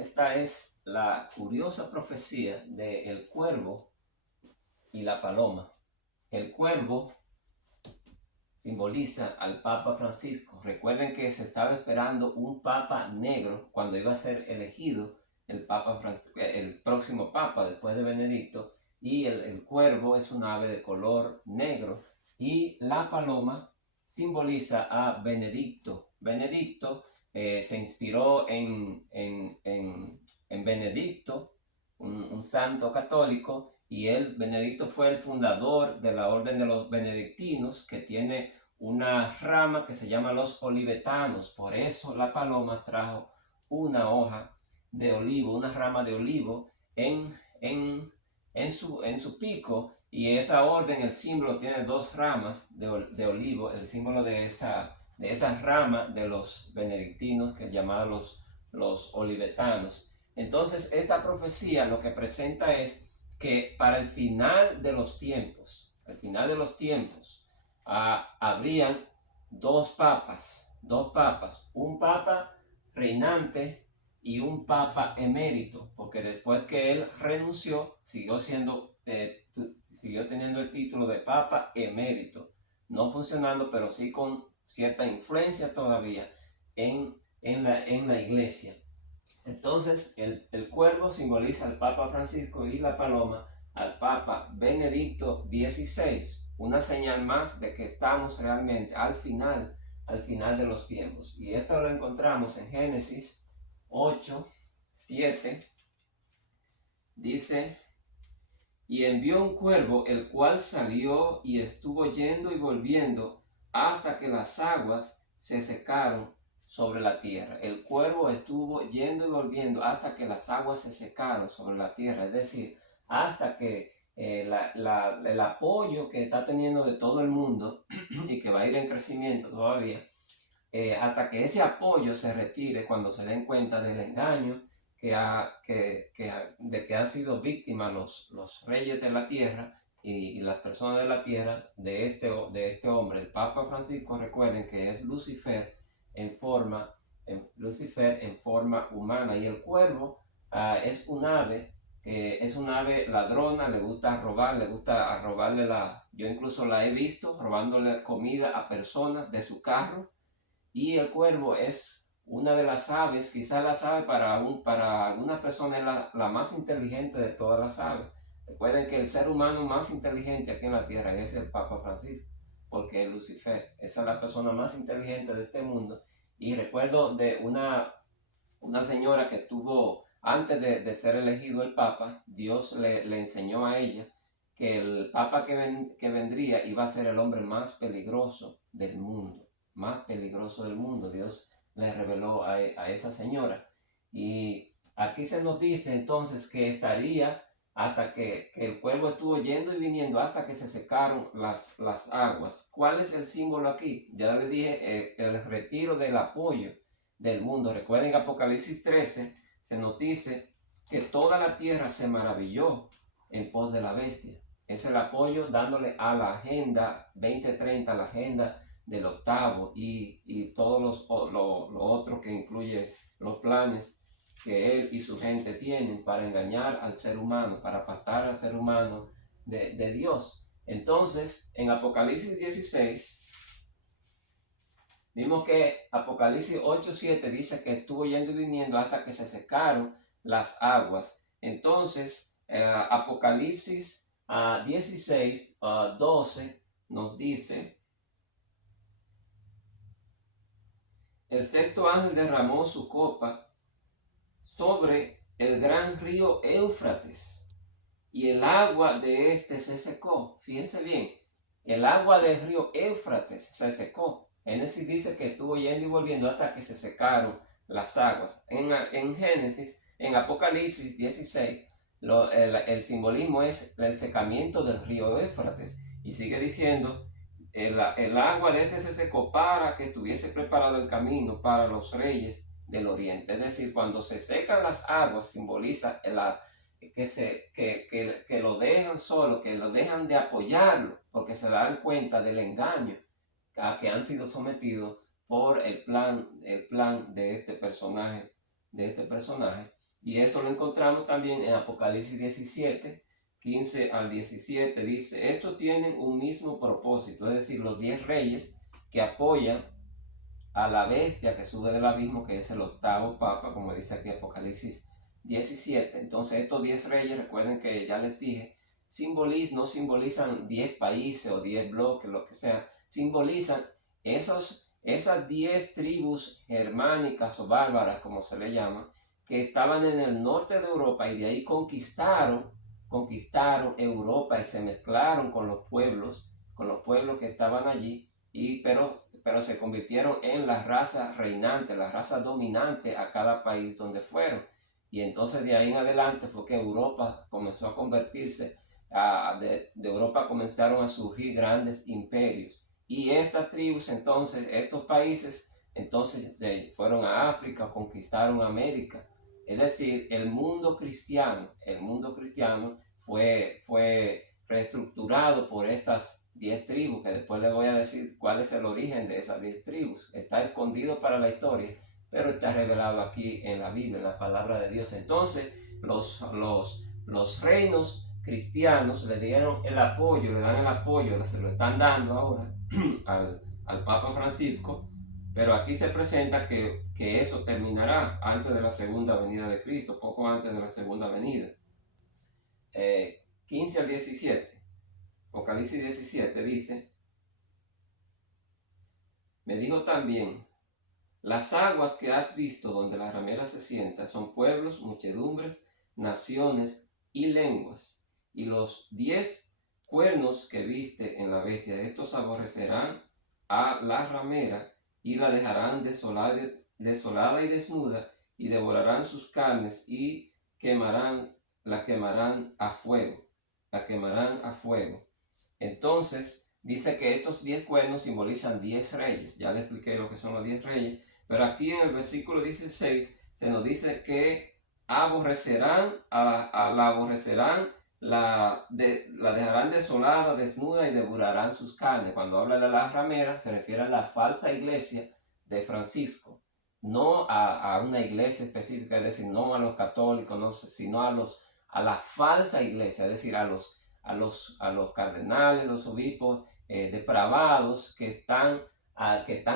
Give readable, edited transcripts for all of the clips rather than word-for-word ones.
Esta es la curiosa profecía del cuervo y la paloma. El cuervo simboliza al Papa Francisco. Recuerden que se estaba esperando un Papa negro cuando iba a ser elegido el próximo Papa después de Benedicto. Y el cuervo es un ave de color negro. Y la paloma simboliza a Benedicto. Benedicto se inspiró en Benedicto, un santo católico, y Benedicto fue el fundador de la orden de los benedictinos, que tiene una rama que se llama los olivetanos. Por eso la paloma trajo una hoja de olivo, una rama de olivo en su pico, y esa orden, el símbolo, tiene dos ramas de olivo, el símbolo de esa rama de los benedictinos, que llamaban los olivetanos. Entonces, esta profecía lo que presenta es que para el final de los tiempos, habrían dos papas, un papa reinante y un papa emérito, porque después que él renunció, siguió teniendo el título de papa emérito, no funcionando, pero sí con cierta influencia todavía en la iglesia. Entonces, el cuervo simboliza al Papa Francisco y la paloma al Papa Benedicto XVI, una señal más de que estamos realmente al final de los tiempos. Y esto lo encontramos en Génesis 8:7. Dice: y envió un cuervo, el cual salió y estuvo yendo y volviendo hasta que las aguas se secaron sobre la tierra. El cuervo estuvo yendo y volviendo hasta que las aguas se secaron sobre la tierra, es decir, hasta que el apoyo que está teniendo de todo el mundo y que va a ir en crecimiento todavía, hasta que ese apoyo se retire, cuando se den cuenta del engaño de que han sido víctimas los reyes de la tierra y las personas de la tierra de este hombre, el Papa Francisco. Recuerden que es Lucifer en forma humana, y el cuervo es un ave ladrona, le gusta robar, yo incluso la he visto robándole comida a personas de su carro. Y el cuervo es una de las aves, quizás las aves para algunas personas es la más inteligente de todas las aves. Recuerden que el ser humano más inteligente aquí en la tierra es el Papa Francisco, porque es Lucifer. Esa es la persona más inteligente de este mundo. Y recuerdo de una señora que tuvo, antes de ser elegido el Papa, Dios le enseñó a ella que el Papa que vendría iba a ser el hombre más peligroso del mundo. Dios le reveló a esa señora. Y aquí se nos dice entonces que estaría hasta que el cuervo estuvo yendo y viniendo hasta que se secaron las aguas. ¿Cuál es el símbolo aquí? Ya le dije, el retiro del apoyo del mundo. Recuerden, Apocalipsis 13 se nos dice que toda la tierra se maravilló en pos de la bestia. Es el apoyo dándole a la Agenda 2030, la agenda del octavo, y todo lo otro que incluye los planes que él y su gente tienen para engañar al ser humano, para apartar al ser humano de Dios. Entonces, en Apocalipsis 16, vimos que Apocalipsis 8:7 dice que estuvo yendo y viniendo hasta que se secaron las aguas. Entonces, Apocalipsis 16:12 nos dice: el sexto ángel derramó su copa sobre el gran río Éufrates, y el agua de este se secó. Fíjense bien, el agua del río Éufrates se secó. Génesis dice que estuvo yendo y volviendo hasta que se secaron las aguas. En Génesis, en Apocalipsis 16, el simbolismo es el secamiento del río Éufrates. Y sigue diciendo: el agua de este se secó para que estuviese preparado el camino para los reyes del oriente. Es decir, cuando se secan las aguas, simboliza que lo dejan solo, que lo dejan de apoyarlo, porque se dan cuenta del engaño a que han sido sometidos por el plan de este personaje. Y eso lo encontramos también en Apocalipsis 17, 15 al 17. Dice, estos tienen un mismo propósito, es decir, los 10 reyes que apoyan a la bestia que sube del abismo, que es el octavo papa, como dice aquí Apocalipsis 17. Entonces estos 10 reyes, recuerden que ya les dije, no simbolizan 10 países o 10 bloques, lo que sea, simbolizan esas 10 tribus germánicas o bárbaras, como se le llama, que estaban en el norte de Europa y de ahí conquistaron Europa y se mezclaron con los pueblos que estaban allí, pero se convirtieron en la raza reinante, la raza dominante a cada país donde fueron. Y entonces de ahí en adelante fue que Europa comenzó a convertirse, de Europa comenzaron a surgir grandes imperios. Y estas tribus entonces, estos países, entonces fueron a África, conquistaron América. Es decir, el mundo cristiano fue reestructurado por estas 10 tribus, que después les voy a decir cuál es el origen de esas 10 tribus. Está escondido para la historia, pero está revelado aquí en la Biblia, en la palabra de Dios. Entonces, los reinos cristianos le dan el apoyo, se lo están dando ahora al Papa Francisco, pero aquí se presenta que eso terminará antes de la segunda venida de Cristo, poco antes de la segunda venida. 15 al 17, Apocalipsis 17 dice, me dijo también, las aguas que has visto donde la ramera se sienta son pueblos, muchedumbres, naciones y lenguas. Y los 10 cuernos que viste en la bestia, estos aborrecerán a la ramera y la dejarán desolada y desnuda, y devorarán sus carnes y la quemarán a fuego. Entonces, dice que estos 10 cuernos simbolizan 10 reyes. Ya le expliqué lo que son los 10 reyes. Pero aquí en el versículo 16 se nos dice que la dejarán desolada, desnuda y devorarán sus carnes. Cuando habla de la ramera, se refiere a la falsa iglesia de Francisco. No a una iglesia específica, es decir, no a los católicos, no, sino a la falsa iglesia, es decir, a los cardenales, los obispos depravados que están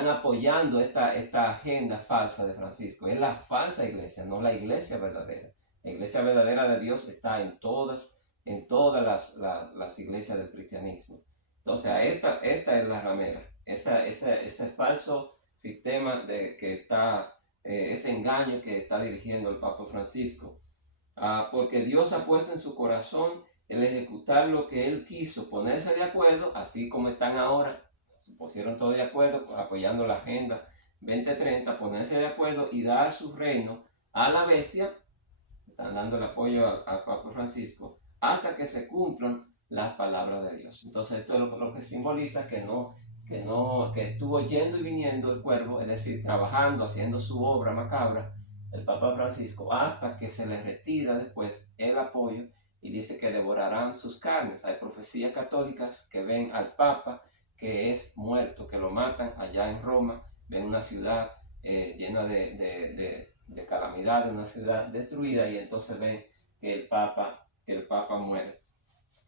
apoyando esta agenda falsa de Francisco. Es la falsa iglesia, no la iglesia verdadera. La iglesia verdadera de Dios está en todas las iglesias del cristianismo. Entonces, esta es la ramera. Ese falso sistema ese engaño que está dirigiendo el Papa Francisco. Porque Dios ha puesto en su corazón el ejecutar lo que Él quiso, ponerse de acuerdo, así como están ahora, se pusieron todos de acuerdo, apoyando la Agenda 2030, ponerse de acuerdo y dar su reino a la bestia, están dando el apoyo al Papa Francisco, hasta que se cumplan las palabras de Dios. Entonces esto es lo que simboliza que estuvo yendo y viniendo el cuervo, es decir, trabajando, haciendo su obra macabra, el Papa Francisco, hasta que se le retira después el apoyo y dice que devorarán sus carnes. Hay profecías católicas que ven al Papa que es muerto, que lo matan allá en Roma, ven una ciudad llena de calamidades, una ciudad destruida, y entonces ven que el Papa muere.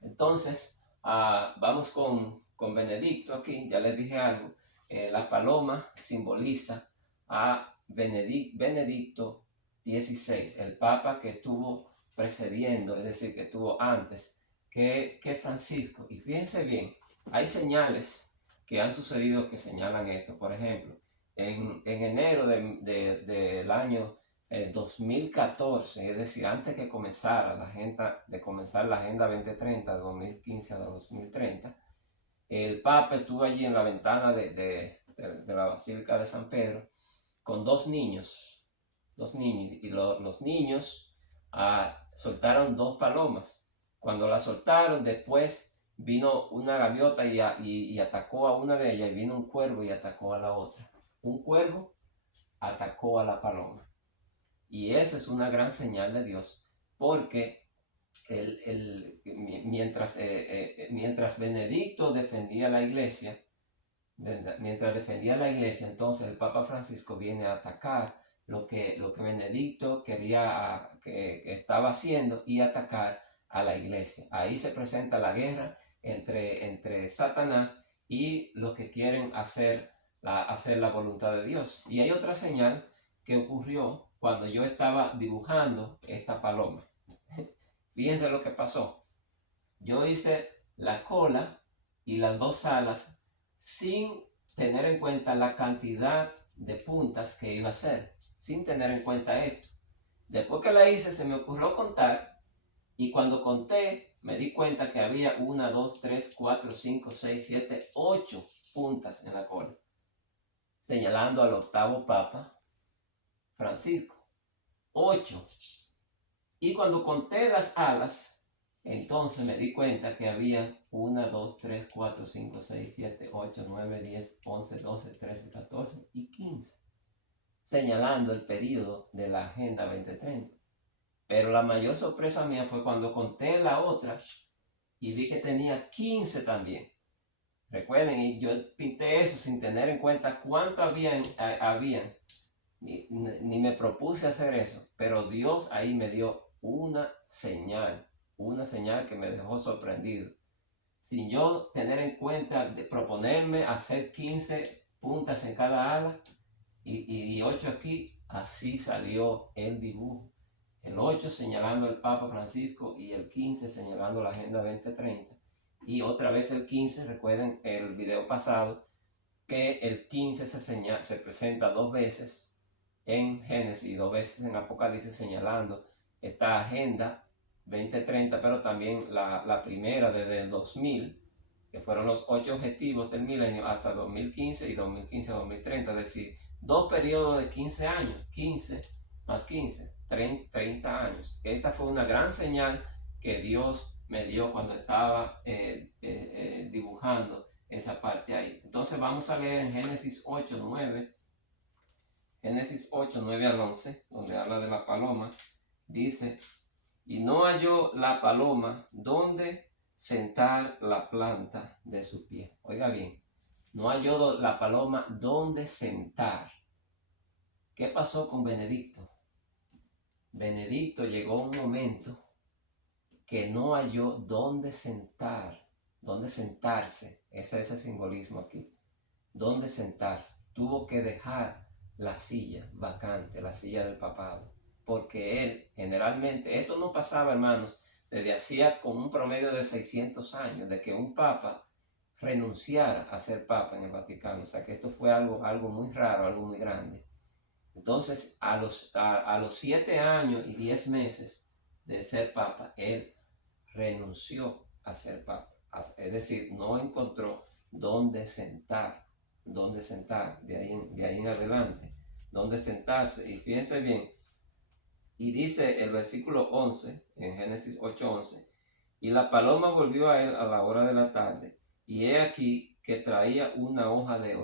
Entonces, vamos con Benedicto aquí, ya les dije algo. La paloma simboliza a Benedicto XVI, el Papa que estuvo precediendo, es decir, que estuvo antes que Francisco. Y fíjense bien, hay señales que han sucedido que señalan esto. Por ejemplo, en enero del año 2014, es decir, antes que comenzara la Agenda 2030, de 2015 a 2030, el Papa estuvo allí en la ventana de la Basílica de San Pedro con dos niños, y los niños soltaron dos palomas. Cuando las soltaron, después vino una gaviota y atacó a una de ellas, y vino un cuervo y atacó a la otra. Un cuervo atacó a la paloma. Y esa es una gran señal de Dios, porque mientras Benedicto defendía la iglesia, entonces el Papa Francisco viene a atacar lo que Benedicto quería, que estaba haciendo, y atacar a la iglesia. Ahí se presenta la guerra entre Satanás y los que quieren hacer la voluntad de Dios. Y hay otra señal que ocurrió cuando yo estaba dibujando esta paloma. Fíjense lo que pasó. Yo hice la cola y las dos alas sin tener en cuenta la cantidad de puntas que iba a hacer, sin tener en cuenta esto. Después que la hice, se me ocurrió contar, y cuando conté me di cuenta que había 1, 2, 3, 4, 5, 6, 7, 8 puntas en la cola, señalando al octavo Papa Francisco. 8. Y cuando conté las alas, entonces me di cuenta que había 1, 2, 3, 4, 5, 6, 7, 8, 9, 10, 11, 12, 13, 14 y 15, señalando el periodo de la Agenda 2030. Pero la mayor sorpresa mía fue cuando conté la otra y vi que tenía 15 también. Recuerden, y yo pinté eso sin tener en cuenta cuánto habían. Ni me propuse hacer eso, pero Dios ahí me dio una señal que me dejó sorprendido. Sin yo tener en cuenta, de proponerme hacer 15 puntas en cada ala y 8 aquí, así salió el dibujo. El 8 señalando el Papa Francisco y el 15 señalando la Agenda 2030. Y otra vez el 15, recuerden el video pasado, que el 15 se presenta 2 veces en Génesis y 2 veces en Apocalipsis, señalando esta Agenda 2030, pero también la primera desde el 2000, que fueron los 8 objetivos del milenio, hasta 2015 y 2015 a 2030, es decir, 2 periodos de 15 años, 15 más 15, 30 años. Esta fue una gran señal que Dios me dio cuando estaba dibujando esa parte ahí. Entonces vamos a leer en Génesis 8, 9. Génesis 8, 9 al 11, donde habla de la paloma. Dice: y no halló la paloma donde sentar la planta de su pie. Oiga bien, no halló la paloma donde sentar. ¿Qué pasó con Benedicto? Benedicto llegó un momento que no halló dónde sentar, dónde sentarse. Ese es el simbolismo aquí. Dónde sentarse. Tuvo que dejar la silla vacante, la silla del papado, porque él generalmente, esto no pasaba, hermanos, desde hacía como un promedio de 600 años, de que un papa renunciara a ser papa en el Vaticano. O sea que esto fue algo muy raro, algo muy grande. Entonces, a los 7 años y 10 meses de ser papa, él renunció a ser papa. Es decir, no encontró dónde sentar, de ahí en adelante, dónde sentarse. Y fíjense bien, y dice el versículo 11, en Génesis 8:11, y la paloma volvió a él a la hora de la tarde, y he aquí que traía una hoja de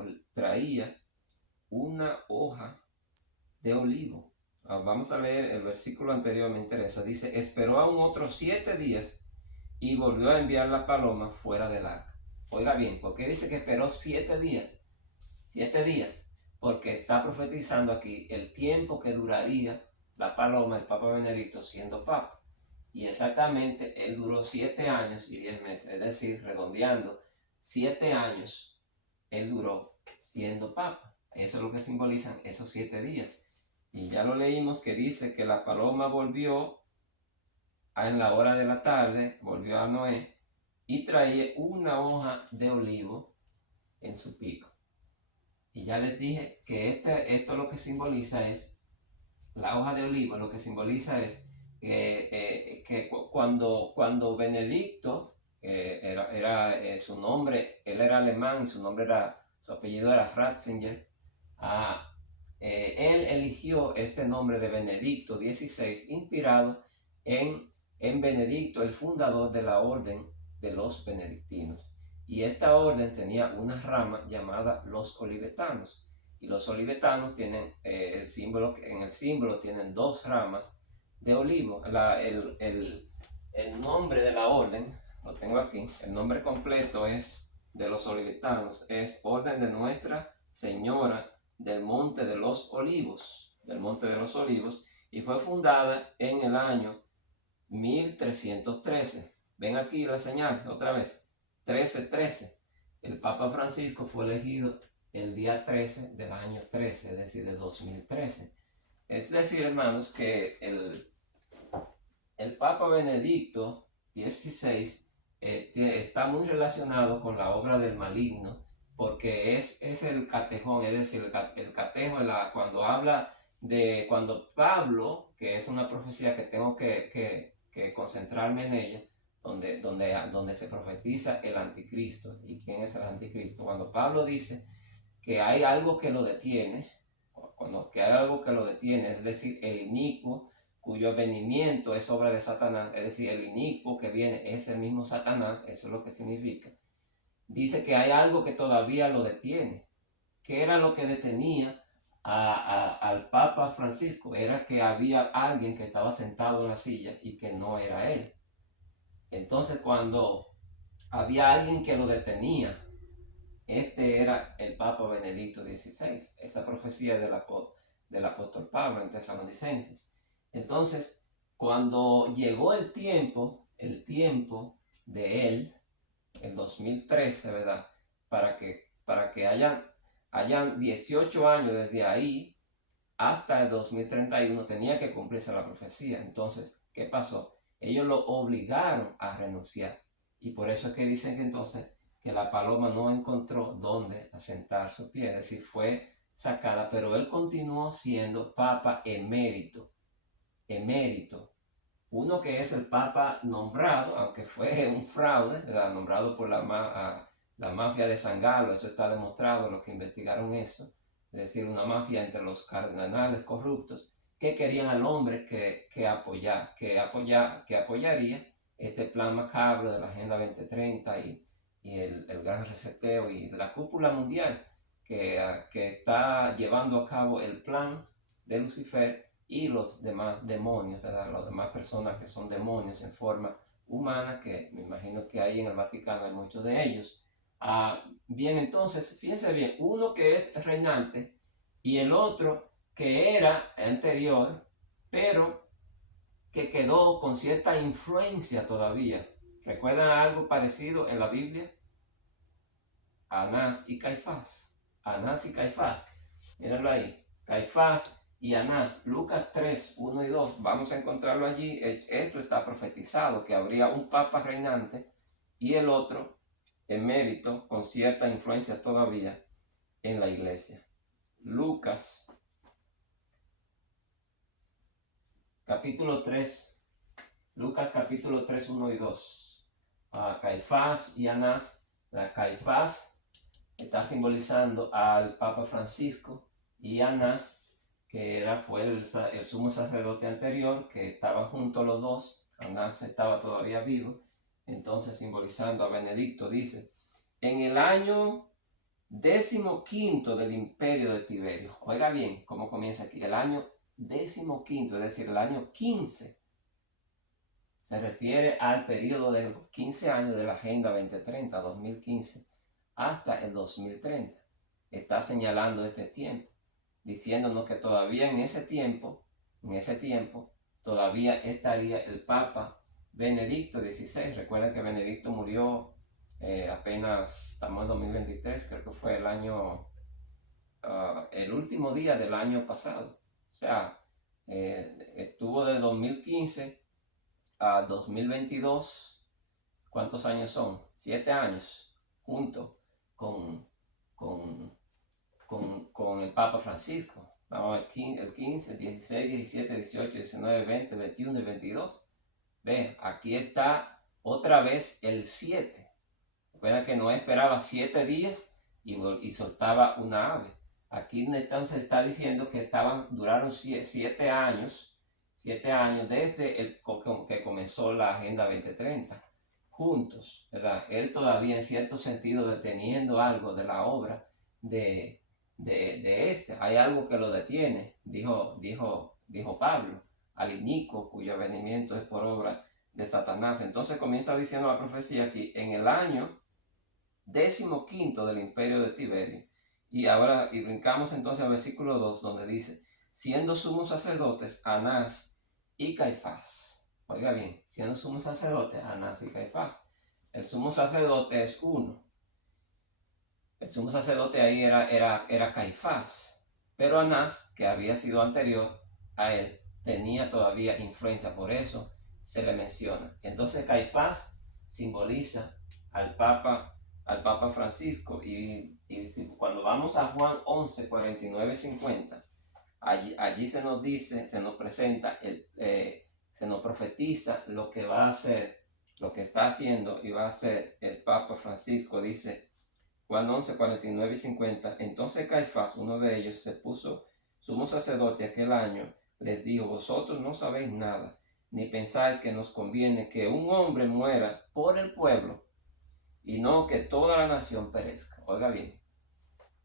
olivo. Vamos a leer el versículo anterior, me interesa. Dice: esperó aún otros 7 días y volvió a enviar la paloma fuera del arca. Oiga bien, ¿por qué dice que esperó 7 días? 7 días, porque está profetizando aquí el tiempo que duraría la paloma, el Papa Benedicto, siendo papa. Y exactamente él duró 7 años y 10 meses, es decir, redondeando, 7 años él duró siendo papa. Eso es lo que simbolizan esos 7 días. Y ya lo leímos, que dice que la paloma volvió en la hora de la tarde, volvió a Noé y traía una hoja de olivo en su pico. Y ya les dije que esto lo que simboliza es, la hoja de olivo lo que simboliza es que cuando Benedicto, era su nombre, él era alemán y su apellido era Ratzinger, él eligió este nombre de Benedicto XVI, inspirado en Benedicto, el fundador de la orden de los benedictinos. Y esta orden tenía una rama llamada los olivetanos. Y los olivetanos tienen en el símbolo tienen 2 ramas de olivo. El nombre de la orden, lo tengo aquí, el nombre completo de los olivetanos es Orden de Nuestra Señora del Monte de los Olivos. del Monte de los Olivos, y fue fundada en el año 1313. Ven aquí la señal, otra vez, 1313. El Papa Francisco fue elegido el día 13 del año 13, es decir, de 2013. Es decir, hermanos, que el Papa Benedicto XVI está muy relacionado con la obra del maligno, porque es el catejón, es decir, el catejo, cuando habla de cuando Pablo, que es una profecía que tengo que concentrarme en ella, donde se profetiza el anticristo. ¿Y quién es el anticristo? Cuando Pablo dice que hay algo que lo detiene, es decir, el inicuo, cuyo venimiento es obra de Satanás, es decir, el inicuo que viene es el mismo Satanás, eso es lo que significa. Dice que hay algo que todavía lo detiene. ¿Qué era lo que detenía al Papa Francisco? Era que había alguien que estaba sentado en la silla y que no era él. Entonces, cuando había alguien que lo detenía, este era el Papa Benedicto XVI, esa profecía del apóstol Pablo en Tesalonicenses. Entonces, cuando llegó el tiempo de él, el 2013, ¿verdad? Para que hayan 18 años desde ahí hasta el 2031, tenía que cumplirse la profecía. Entonces, ¿qué pasó? Ellos lo obligaron a renunciar. Y por eso es que dicen que entonces que la paloma no encontró dónde asentar su pie, es decir, fue sacada, pero él continuó siendo papa emérito. Uno que es el papa nombrado, aunque fue un fraude, ¿verdad? Nombrado por la mafia de San Galo, eso está demostrado, los que investigaron eso, es decir, una mafia entre los cardenales corruptos que querían al hombre que apoyaría este plan macabro de la Agenda 2030 y el gran reseteo y la cúpula mundial que está llevando a cabo el plan de Lucifer y los demás demonios, ¿verdad? Las demás personas que son demonios en forma humana, que me imagino que ahí en el Vaticano hay muchos de ellos. Bien, entonces, fíjense bien, uno que es reinante y el otro que era anterior, pero que quedó con cierta influencia todavía. ¿Recuerdan algo parecido en la Biblia? Anás y Caifás. Anás y Caifás. Mírenlo ahí. Caifás y Anás. Lucas 3, 1 y 2. Vamos a encontrarlo allí. Esto está profetizado, que habría un papa reinante y el otro emérito con cierta influencia todavía en la iglesia. Lucas capítulo 3. Lucas capítulo 3, 1 y 2. Caifás y Anás. Caifás está simbolizando al Papa Francisco y Anás, que fue el sumo sacerdote anterior, que estaban juntos los dos. Anás estaba todavía vivo, entonces simbolizando a Benedicto, dice, en el año 15º del imperio de Tiberio. Oiga bien cómo comienza aquí, el año 15º, es decir, el año 15. Se refiere al periodo de los 15 años de la Agenda 2030, 2015, hasta el 2030. Está señalando este tiempo, diciéndonos que todavía en ese tiempo, todavía estaría el Papa Benedicto XVI. Recuerden que Benedicto murió apenas, estamos en 2023, creo que fue el último día del año pasado. O sea, estuvo de 2015 a 2022, ¿cuántos años son? 7 años, junto con el Papa Francisco. El 15, 16, 17, 18, 19, 20, 21 y 22. Ve, aquí está otra vez el 7. Recuerda que Noé esperaba 7 días y soltaba una ave. Aquí entonces está diciendo que duraron 7 años. 7 años desde que comenzó la Agenda 2030, juntos, ¿verdad? Él todavía en cierto sentido deteniendo algo de la obra de hay algo que lo detiene, dijo Pablo, al inicuo cuyo venimiento es por obra de Satanás. Entonces comienza diciendo la profecía aquí, en el año 15º del imperio de Tiberio, y brincamos entonces al versículo 2, donde dice, siendo sumos sacerdotes Anás y Caifás. Oiga bien, siendo sumos sacerdotes Anás y Caifás. El sumo sacerdote es uno. El sumo sacerdote ahí era Caifás. Pero Anás, que había sido anterior a él, tenía todavía influencia. Por eso se le menciona. Entonces Caifás simboliza al Papa Francisco. Y cuando vamos a Juan 11, 49, 50, allí se nos dice, se nos presenta, se nos profetiza lo que va a hacer, lo que está haciendo y va a hacer el Papa Francisco. Dice Juan 11, 49 y 50. Entonces Caifás, uno de ellos, se puso sumo sacerdote aquel año, les dijo: vosotros no sabéis nada, ni pensáis que nos conviene que un hombre muera por el pueblo y no que toda la nación perezca. Oiga bien,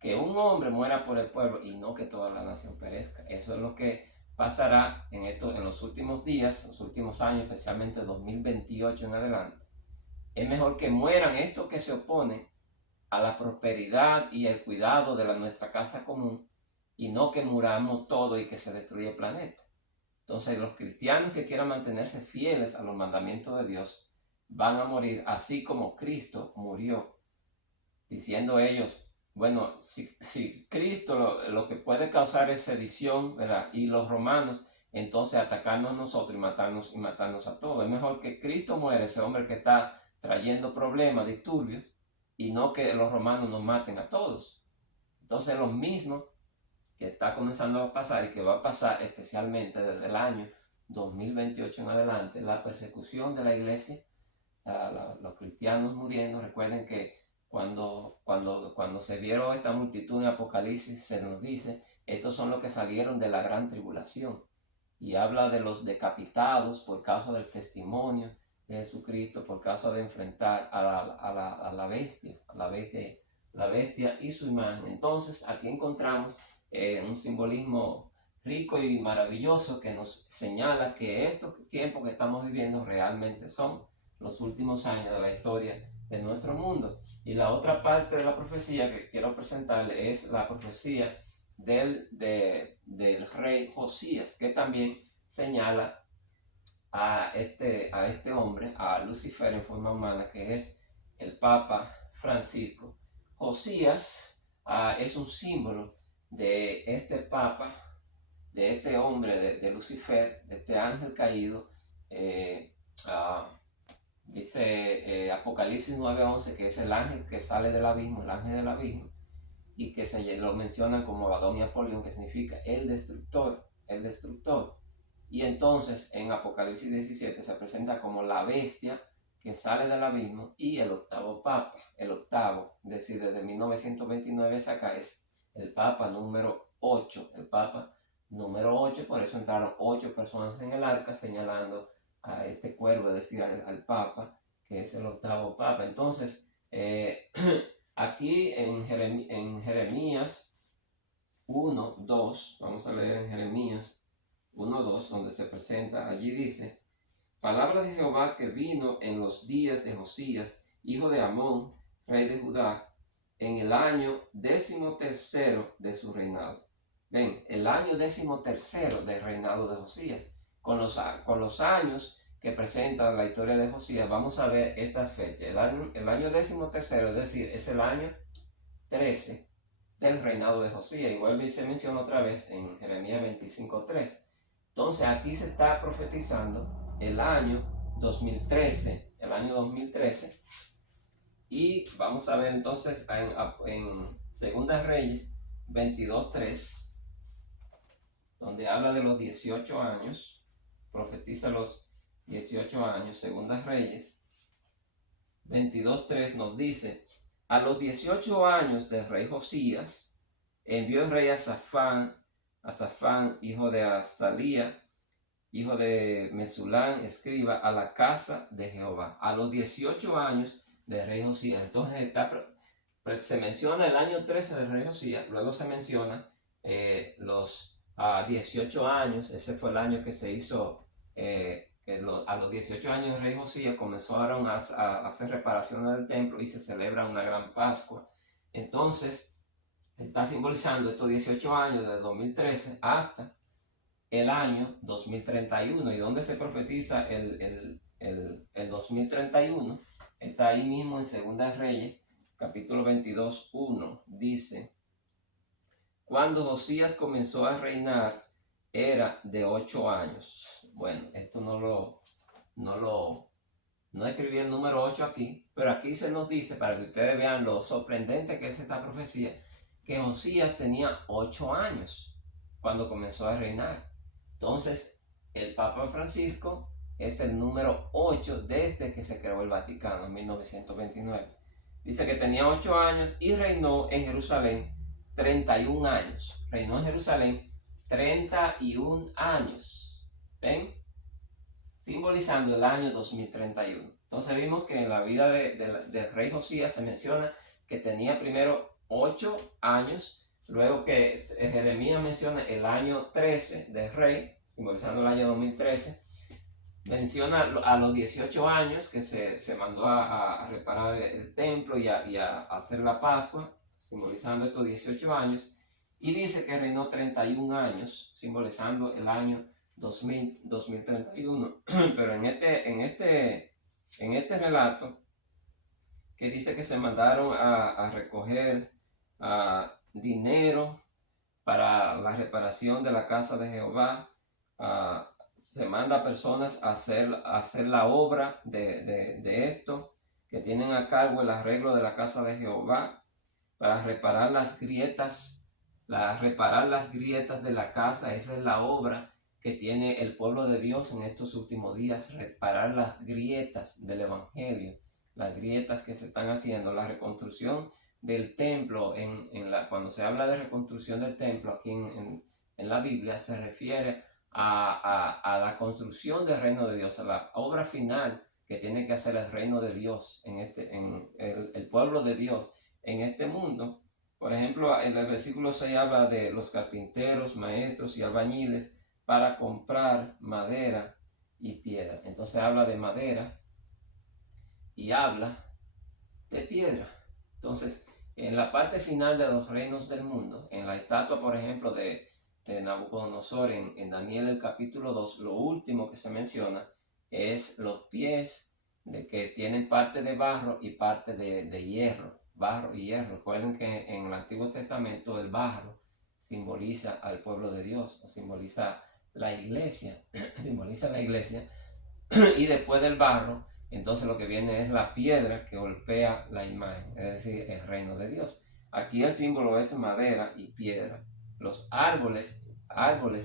que un hombre muera por el pueblo y no que toda la nación perezca. Eso es lo que pasará en los últimos días, los últimos años, especialmente 2028 en adelante. Es mejor que mueran estos que se oponen a la prosperidad y el cuidado de nuestra casa común, y no que muramos todos y que se destruya el planeta. Entonces los cristianos que quieran mantenerse fieles a los mandamientos de Dios van a morir así como Cristo murió, diciendo ellos: bueno, si Cristo lo que puede causar es sedición, ¿verdad?, y los romanos, entonces atacarnos a nosotros y matarnos a todos. Es mejor que Cristo muera, ese hombre que está trayendo problemas, disturbios, y no que los romanos nos maten a todos. Entonces lo mismo que está comenzando a pasar y que va a pasar especialmente desde el año 2028 en adelante, la persecución de la iglesia, los cristianos muriendo. Recuerden que cuando se vieron esta multitud en Apocalipsis, se nos dice: estos son los que salieron de la gran tribulación, y habla de los decapitados por causa del testimonio de Jesucristo, por causa de enfrentar a la bestia y su imagen. Entonces aquí encontramos un simbolismo rico y maravilloso que nos señala que estos tiempos que estamos viviendo realmente son los últimos años de la historia de nuestro mundo. Y la otra parte de la profecía que quiero presentarle es la profecía del rey Josías, que también señala a este hombre, a Lucifer en forma humana, que es el Papa Francisco. Josías es un símbolo de este Papa, de este hombre, de Lucifer, de este ángel caído. Dice Apocalipsis 9:11 que es el ángel que sale del abismo, el ángel del abismo, y que se lo mencionan como Abadón y Apolión, que significa el destructor, el destructor. Y entonces en Apocalipsis 17 se presenta como la bestia que sale del abismo, y el octavo papa, el octavo, es decir, desde 1929 acá, es el papa número 8, el papa número 8, por eso entraron 8 personas en el arca señalando a este cuervo, es decir, al papa, que es el octavo papa. Entonces, aquí en Jeremías 1:2, vamos a leer en Jeremías 1:2, donde se presenta, allí dice: palabra de Jehová que vino en los días de Josías, hijo de Amón, rey de Judá, en el año 13º de su reinado. Ven, el año 13º del reinado de Josías. Con los años que presenta la historia de Josías, vamos a ver esta fecha. El año 13º, es decir, es el año 13 del reinado de Josías. Y vuelve y se menciona otra vez en Jeremías 25:3. Entonces aquí se está profetizando el año 2013, y vamos a ver entonces en Segunda Reyes 22:3, donde habla de los 18 años, profetiza los 18 años. Segunda Reyes 22:3 nos dice: a los 18 años del rey Josías, envió el rey a Safán, hijo de Azalía, hijo de Mesulán, escriba, a la casa de Jehová. A los 18 años del rey Josías. Entonces se menciona el año 13 del rey Josías, luego se menciona los 18 años. Ese fue el año que se hizo, a los 18 años del rey Josías comenzaron a hacer reparaciones del templo y se celebra una gran Pascua. Entonces está simbolizando estos 18 años, desde 2013 hasta el año 2031. ¿Y dónde se profetiza el 2031? Está ahí mismo en Segunda Reyes, capítulo 22, 1. Dice: cuando Josías comenzó a reinar, era de 8 años. Bueno, esto no escribí el número 8 aquí, pero aquí se nos dice, para que ustedes vean lo sorprendente que es esta profecía, que Josías tenía 8 años cuando comenzó a reinar. Entonces, el Papa Francisco es el número 8 desde que se creó el Vaticano en 1929. Dice que tenía 8 años y reinó en Jerusalén 31 años. Reinó en Jerusalén 31 años. ¿Ven? Simbolizando el año 2031. Entonces vimos que en la vida del rey Josías se menciona que tenía primero 8 años, luego que Jeremías menciona el año 13 del rey, simbolizando el año 2013, menciona a los 18 años que se mandó a reparar el templo y a hacer la Pascua, simbolizando estos 18 años, y dice que reinó 31 años, simbolizando el año 2031. Pero en este relato, que dice que se mandaron a recoger dinero para la reparación de la casa de Jehová, se manda a personas a hacer la obra de esto, que tienen a cargo el arreglo de la casa de Jehová, para reparar las grietas de la casa. Esa es la obra que tiene el pueblo de Dios en estos últimos días: reparar las grietas del evangelio, las grietas que se están haciendo. La reconstrucción del templo, cuando se habla de reconstrucción del templo aquí en la Biblia, se refiere a la construcción del reino de Dios, a la obra final que tiene que hacer el reino de Dios en el pueblo de Dios en este mundo. Por ejemplo, en el versículo 6 habla de los carpinteros, maestros y albañiles para comprar madera y piedra. Entonces habla de madera y habla de piedra. Entonces, en la parte final de los reinos del mundo, en la estatua, por ejemplo, de Nabucodonosor, en Daniel el capítulo 2, lo último que se menciona es los pies que tienen parte de barro y parte de hierro. Barro y hierro. Recuerden que en el Antiguo Testamento el barro simboliza al pueblo de Dios, o simboliza la iglesia, simboliza la iglesia, y después del barro, entonces lo que viene es la piedra que golpea la imagen, es decir, el reino de Dios. Aquí el símbolo es madera y piedra. Los árboles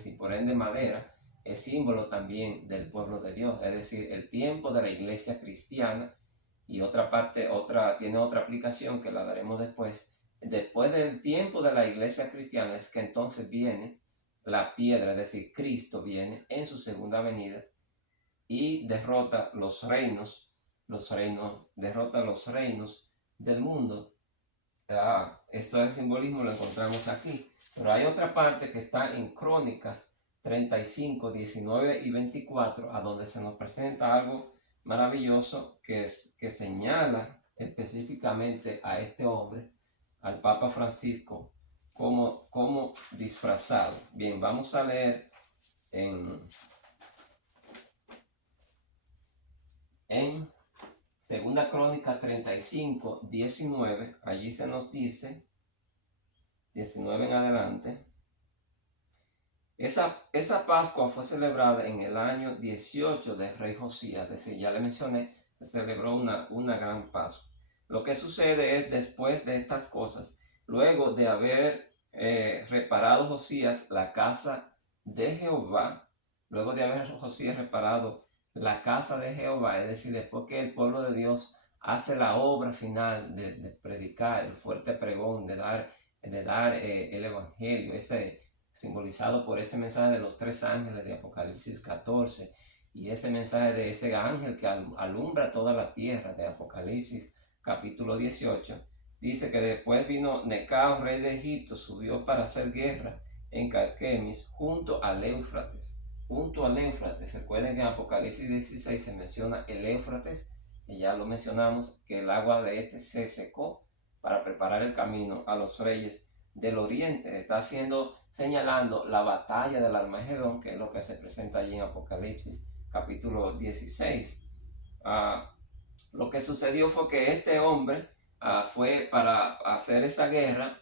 y por ende madera, es símbolo también del pueblo de Dios, es decir, el tiempo de la iglesia cristiana. Y tiene otra aplicación que la daremos después. Después del tiempo de la iglesia cristiana es que entonces viene la piedra, es decir, Cristo viene en su segunda venida y derrota los reinos del mundo. Esto del simbolismo lo encontramos aquí. Pero hay otra parte que está en Crónicas 35, 19 y 24, a donde se nos presenta algo maravilloso que señala específicamente a este hombre, al Papa Francisco, como disfrazado. Bien, vamos a leer en Segunda Crónica 35, 19, allí se nos dice, 19 en adelante: esa Pascua fue celebrada en el año 18 del rey Josías. Es decir, ya le mencioné, se celebró una gran Pascua. Lo que sucede es, después de estas cosas, luego de haber reparado Josías la casa de Jehová, es decir, después que el pueblo de Dios hace la obra final de predicar el fuerte pregón, de dar el evangelio, simbolizado por ese mensaje de los 3 ángeles de Apocalipsis 14, y ese mensaje de ese ángel que alumbra toda la tierra de Apocalipsis capítulo 18, dice que después vino Necao, rey de Egipto, subió para hacer guerra en Carquemis junto al Éufrates. Recuerden que en Apocalipsis 16 se menciona el Éufrates, y ya lo mencionamos, que el agua de este se secó para preparar el camino a los reyes del oriente. Está señalando la batalla del Armagedón, que es lo que se presenta allí en Apocalipsis capítulo 16. Lo que sucedió fue que este hombre fue para hacer esa guerra,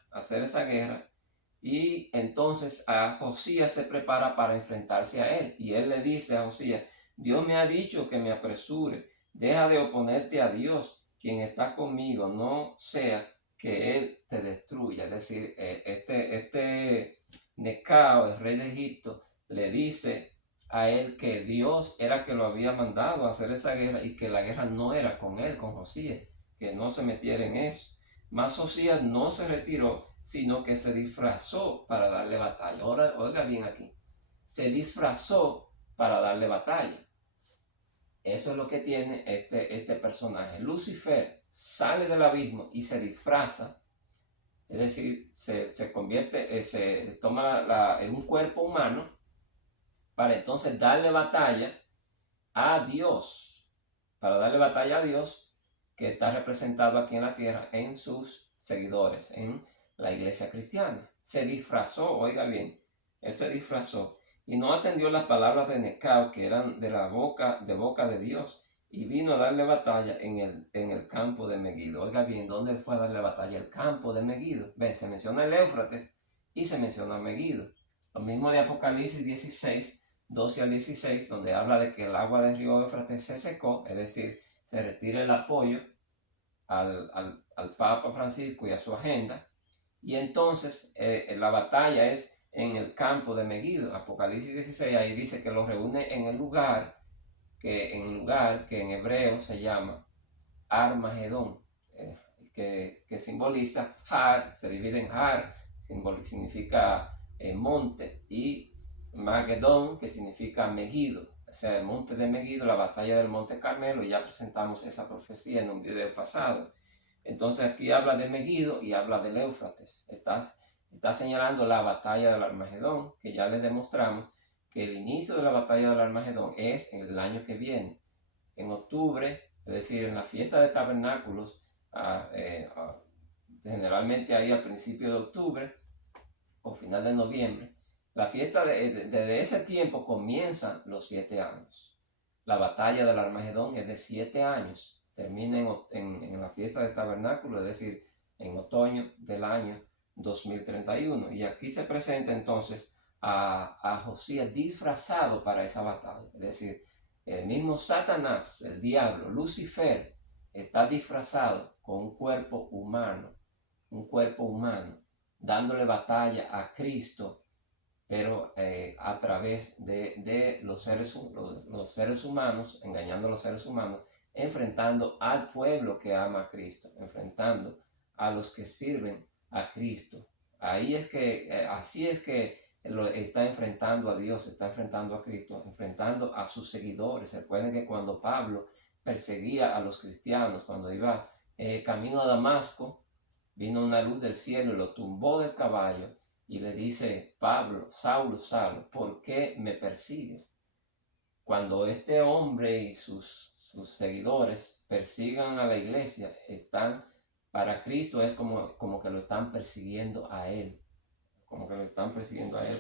y entonces Josías se prepara para enfrentarse a él, y él le dice a Josías: Dios me ha dicho que me apresure, deja de oponerte a Dios, quien está conmigo, no sea que él te destruya. Es decir, este Necao, el rey de Egipto, le dice a él que Dios era que lo había mandado a hacer esa guerra y que la guerra no era con él, con Josías, que no se metiera en eso. Mas Josías no se retiró, sino que se disfrazó para darle batalla. Ahora, oiga bien aquí, se disfrazó para darle batalla. Eso es lo que tiene este personaje. Lucifer sale del abismo y se disfraza, es decir, se convierte, se toma en un cuerpo humano para entonces darle batalla a Dios, que está representado aquí en la tierra en sus seguidores, en la iglesia cristiana. Se disfrazó, oiga bien, él se disfrazó y no atendió las palabras de Necao, que eran de boca de Dios, y vino a darle batalla en el campo de Megido. Oiga bien, ¿dónde fue a darle batalla? El campo de Megido. Ven, se menciona el Éufrates y se menciona Megido. Lo mismo de Apocalipsis 16, 12 al 16, donde habla de que el agua del río Éufrates se secó, es decir, se retira el apoyo al Papa Francisco y a su agenda, y entonces la batalla es en el campo de Megido. Apocalipsis 16, ahí dice que los reúne en el lugar que en hebreo se llama Armagedón, que simboliza Har, se divide en Har, significa monte, y Magedón, que significa Megido, o sea, el monte de Megido, la batalla del monte Carmelo. Y ya presentamos esa profecía en un video pasado. Entonces aquí habla de Megido y habla del Éufrates. Está señalando la batalla del Armagedón, que ya les demostramos que el inicio de la batalla del Armagedón es en el año que viene, en octubre, es decir, en la fiesta de tabernáculos, generalmente ahí al principio de octubre o final de noviembre. La fiesta desde ese tiempo comienzan los 7 años. La batalla del Armagedón es de 7 años. Termina en la fiesta de tabernáculo, es decir, en otoño del año 2031. Y aquí se presenta entonces a Josías disfrazado para esa batalla. Es decir, el mismo Satanás, el diablo, Lucifer, está disfrazado con un cuerpo humano, dándole batalla a Cristo, pero a través de los seres humanos, engañando a los seres humanos, enfrentando al pueblo que ama a Cristo, enfrentando a los que sirven a Cristo. Así es que lo está enfrentando a Dios, está enfrentando a Cristo, enfrentando a sus seguidores. Recuerden que cuando Pablo perseguía a los cristianos, cuando iba camino a Damasco, vino una luz del cielo y lo tumbó del caballo y le dice: Pablo, Saulo, Saulo, ¿por qué me persigues? Cuando este hombre y sus seguidores persigan a la iglesia, para Cristo es como que lo están persiguiendo a él,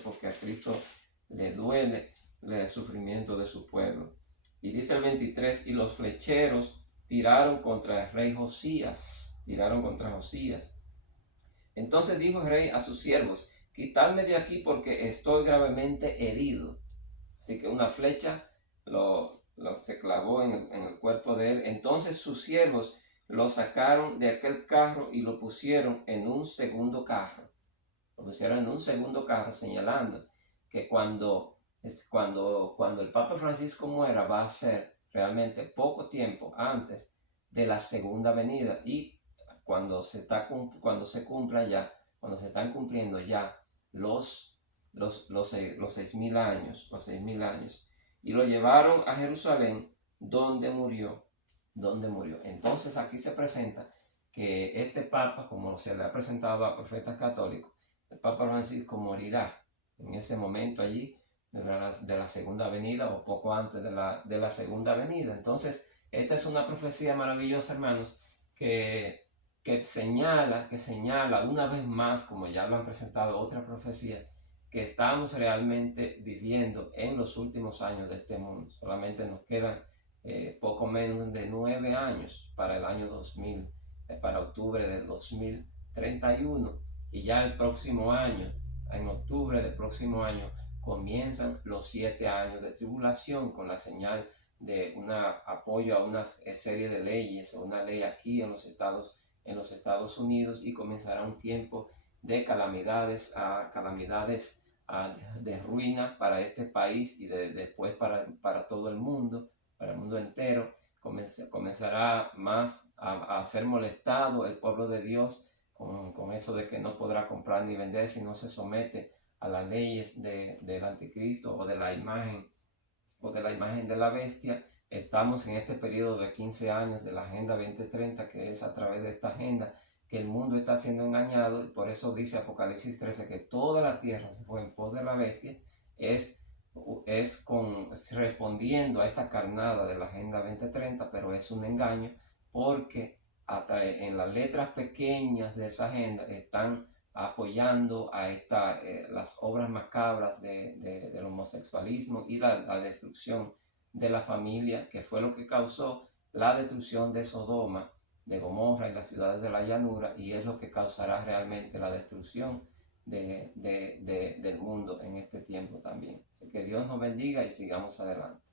porque a Cristo le duele el sufrimiento de su pueblo. Y dice el 23, y los flecheros tiraron contra el rey Josías. Entonces dijo el rey a sus siervos: quitadme de aquí, porque estoy gravemente herido. Así que una flecha se clavó en el cuerpo de él. Entonces sus siervos lo sacaron de aquel carro y lo pusieron en un segundo carro. Señalando que cuando el Papa Francisco muera, va a ser realmente poco tiempo antes de la segunda venida, y cuando se están cumpliendo ya los 6.000 años, y lo llevaron a Jerusalén, donde murió. Entonces aquí se presenta que este Papa, como se le ha presentado a profetas católicos, el Papa Francisco morirá en ese momento allí de la segunda venida, o poco antes de la segunda venida. Entonces esta es una profecía maravillosa, hermanos, que que señala una vez más, como ya lo han presentado otras profecías, que estamos realmente viviendo en los últimos años de este mundo. Solamente nos quedan poco menos de 9 años para el año 2000, para octubre del 2031, y ya el próximo año, en octubre del próximo año, comienzan los 7 años de tribulación con la señal de un apoyo a una serie de leyes, o una ley aquí en los Estados Unidos, y comenzará un tiempo de calamidades, de ruina para este país y después para todo el mundo, para el mundo entero. Comenzará más a ser molestado el pueblo de Dios con eso de que no podrá comprar ni vender si no se somete a las leyes del anticristo o de la imagen de la bestia. Estamos en este periodo de 15 años de la Agenda 2030, que es a través de esta agenda que el mundo está siendo engañado, y por eso dice Apocalipsis 13 que toda la tierra se fue en pos de la bestia. Es respondiendo a esta carnada de la Agenda 2030, pero es un engaño, porque en las letras pequeñas de esa agenda están apoyando a las obras macabras del homosexualismo y la destrucción de la familia, que fue lo que causó la destrucción de Sodoma, de Gomorra y las ciudades de la llanura, y es lo que causará realmente la destrucción del mundo en este tiempo también. Así que Dios nos bendiga y sigamos adelante.